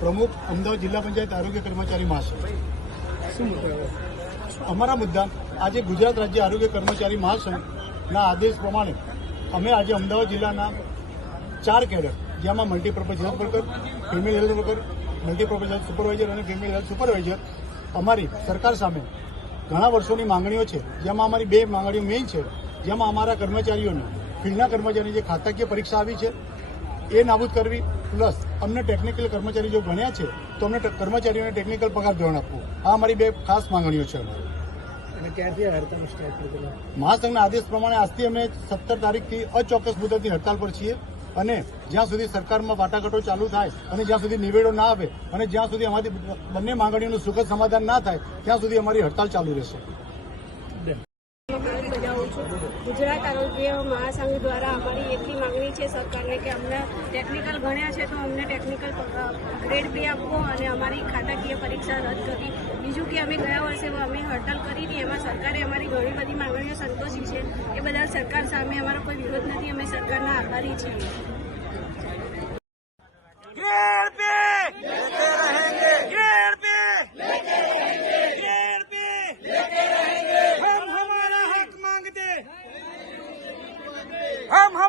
પ્રમુખ અમદાવાદ જિલ્લા પંચાયત આરોગ્ય કર્મચારી મહાસંઘ. શું મુદ્દો અમારા મુદ્દા આજે ગુજરાત રાજ્ય આરોગ્ય કર્મચારી મહાસંઘના આદેશ પ્રમાણે અમે આજે અમદાવાદ જિલ્લાના ચાર કેડર જેમાં multipurpose health worker female health worker multipurpose health supervisor અને ફિમેલ હેલ્થ સુપરવાઇઝર અમારી સરકાર સામે ઘણા વર્ષોની માંગણીઓ છે. જેમાં અમારી બે માંગણીઓ મેઇન છે. જેમાં અમારા કર્મચારીઓને ફિલ્ડના કર્મચારીની જે ખાતાકીય પરીક્ષા આવી છે એ નાબૂદ કરવી પ્લસ અમને ટેકનિકલ કર્મચારી જો ગણ્યા છે તો અમને કર્મચારીઓને ટેકનિકલ પગાર ધોરણ આપવું. આ અમારી બે ખાસ માંગણીઓ છે અમારી. મહાસંઘના આદેશ પ્રમાણે આજથી અમે સત્તર તારીખથી અચોક્કસ મુદતની હડતાલ પર છીએ અને જ્યાં સુધી સરકારમાં વાટાઘાટો ચાલુ થાય અને જ્યાં સુધી નિવેડો ના આવે અને જ્યાં સુધી અમારી બંને માંગણીઓનું સુખદ સમાધાન ના થાય ત્યાં સુધી અમારી હડતાલ ચાલુ રહેશે. બજાવું છું. ગુજરાત આરોગ્ય મહાસંઘ દ્વારા અમારી એટલી માંગણી છે સરકારને કે અમને ટેકનિકલ ગણ્યા છે તો અમને ટેકનિકલ ગ્રેડ બી આપવો અને અમારી ખાતાકીય પરીક્ષા રદ કરી. બીજું કે અમે ગયા વર્ષે અમે હડતાલ કરી હતી. એમાં સરકારે અમારી ઘણી બધી માંગણીઓ સંતોષી છે. એ બધા સરકાર સામે અમારો કોઈ વિરોધ નથી. અમે સરકારના આભારી છીએ. Herm, Herm.